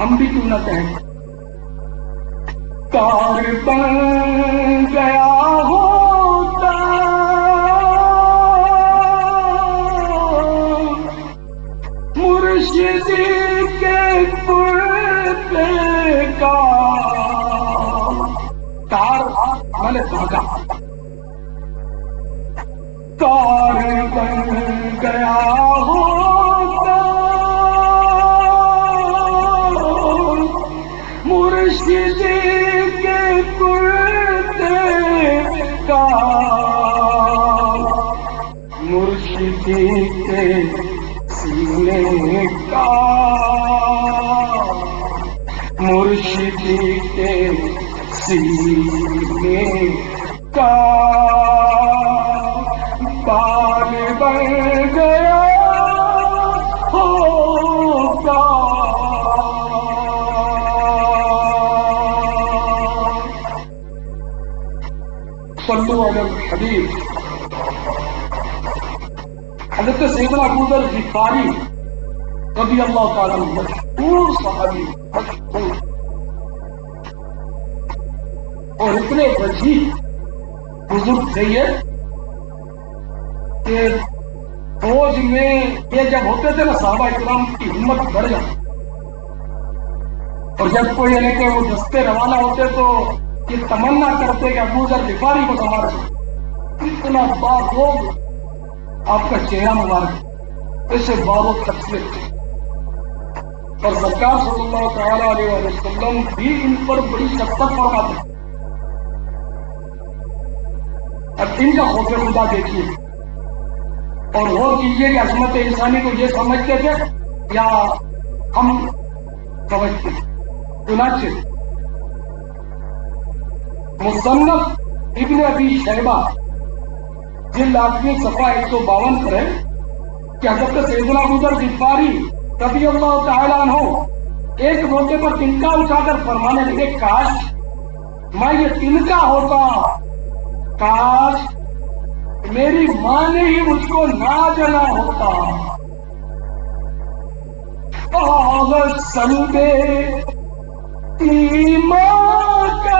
ہم بھی کیوں نہ کہیں کار بن گیا ہوتا مرشدی کے کرتے کا تار میں دھاگا کار بن گیا ہوتا مرشدی کے کرتے کا مرشدی کے سینے کا مرشدی کے سینے کا بال بن گیا ہوگا صلو علی الحبیب. حضرت سیدنا ابو ذر غفاری رضی اللہ تعالیٰ عنہ مشہور صحابی مشہور اور اتنے وجیح بزرگ تھے یہ کہ فوج میں یہ جب ہوتے تھے نا صحابہ اکرام کی ہمت بڑھ جاتی اور جب کوئی یعنی کہ وہ دستے روانہ ہوتے تو یہ تمنا کرتے کہ ابو ذر غفاری کو سنبھال اتنا بار لوگ آپ کا چہرہ مبارک ایسے باروں تکلیف تھے اور سرکار صلی اللہ تعالی علیہ وسلم بھی ان پر بڑی شفقت فرماتے ہیں. اب ان کا خوف خدا دیکھیے اور غور کیجیے کہ عظمت انسانی کو یہ سمجھتے تھے یا ہم سمجھتے تھے. چنانچہ مصنف ابن ابی شیبہ جلد آٹھویں صفحہ 152 پر ہے کہ حضرت سیدنا ابو ذر غفاری رضی اللہ تعالیٰ عنہ ایک موقع پر تنکا اٹھا کر فرمانے لگے کاش میں یہ تنکا ہوتا کاش میری ماں نے ہی مجھ کو نہ جلا ہوتا. سندے ایمان کا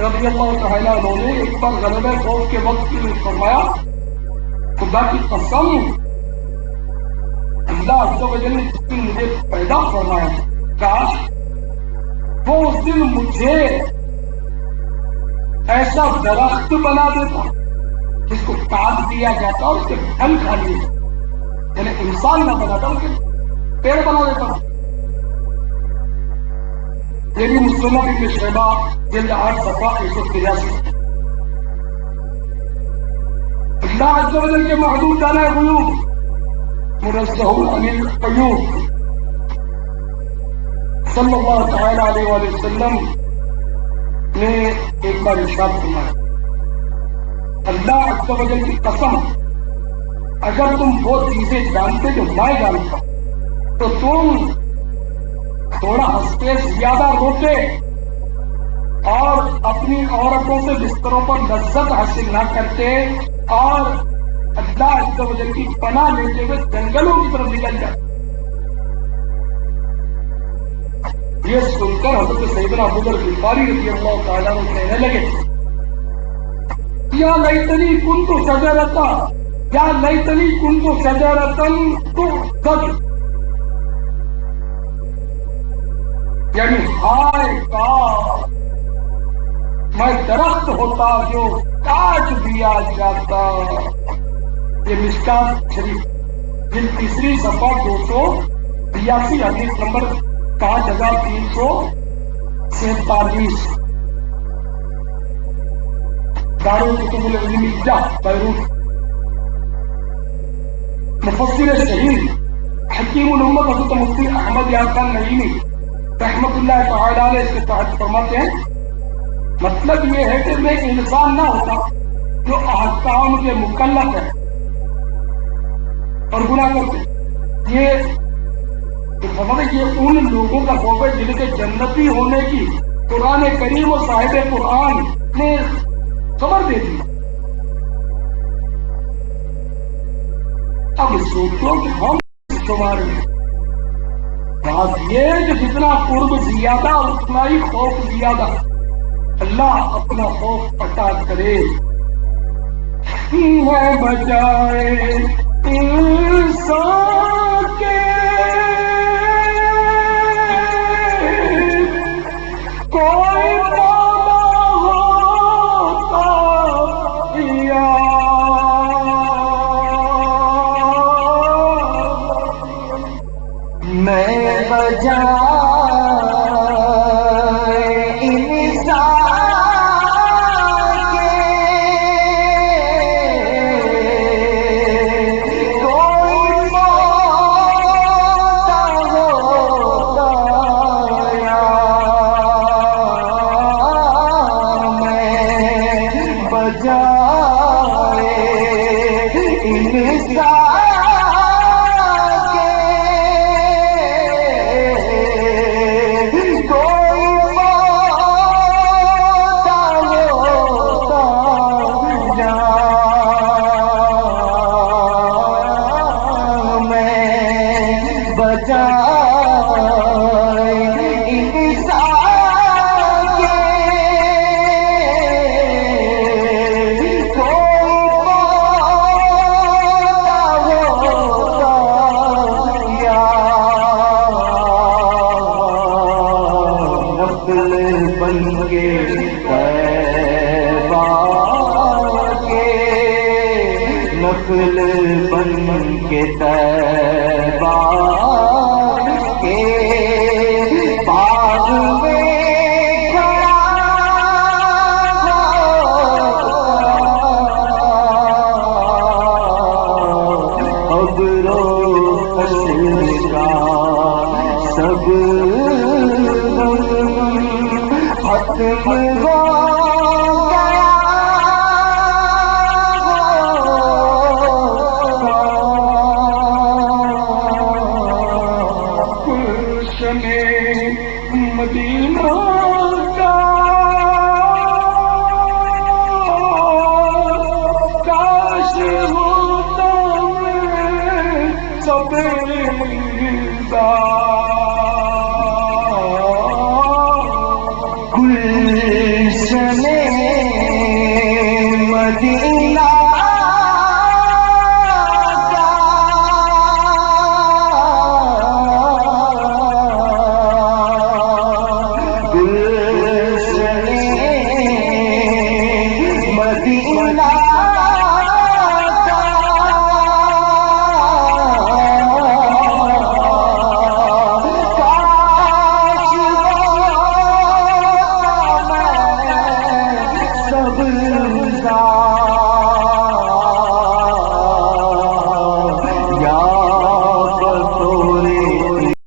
رضی اللہ تعالیٰ عنہ نے ایک بار غلبہ خوف کے وقت فرمایا خدا کی قسم اللہ عز و جل نے جس دن مجھے پیدا فرمایا کاش وہ اس دن مجھے ایسا درخت بنا دیتا جس کو کاٹ دیا جاتا اور اس کے پھل کھا لیے، یعنی انسان نہ بناتا اس کے پیڑ بنا دیتا۔ یہ بھی مسلمہ ابن شیبہ جلد 8 صفحہ 183۔ اللہ عز و جل کے محدود جانا غیوب منزہ عن العیوب صلی اللہ تعالی علیہ وآلہ وسلم نے ایک بار ارشاد فرمایا اللہ عز و جل کی قسم اگر تم وہ چیزیں جانتے جو میں جانتا تو تم تھوڑا ہنستے زیادہ روتے اور اپنی عورتوں سے بستروں پر لذت حاصل نہ کرتے اور اللہ عز و جل کی پناہ لیتے ہوئے جنگلوں کی طرف نکل جاتے۔ یہ سن کر حضرت سیدنا ابو ذر غفاری رضی اللہ تعالیٰ عنہ کہنے لگے یا لیتنی کنت شجرۃ یا لیتنی کنت شجرۃ تؤخذ، یعنی ہائے کاش میں درخت ہوتا جو کاٹ دیا جاتا۔ یہ مشکات شریف جلد 3 صفحہ 282 حدیث نمبر 5347 دارالکتب العلمیہ بیروت۔ مفسر شہید حکیم الامت حضرت مفتی احمد یار خان نعیمی رحمت اللہ تعالی علیہ اس کے تحت فرماتے ہیں مطلب یہ ہے کہ میں انسان نہ ہوتا جو احکام کے مکلف ہے اور گناہ کرتے، یہ ان لوگوں کا خوف ہے جن کے جنتی ہونے کی قرآن کریم و صاحب قرآن نے خبر دے دی۔ اب سوچو کہ ہم تمہارے بات یہ کہ جتنا قرب زیادہ اتنا ہی خوف زیادہ، اللہ اپنا خوف عطا کرے۔ میں بجائے انسان کے کوئی مولا ہوتا یا میں بجائے سب ختم ہو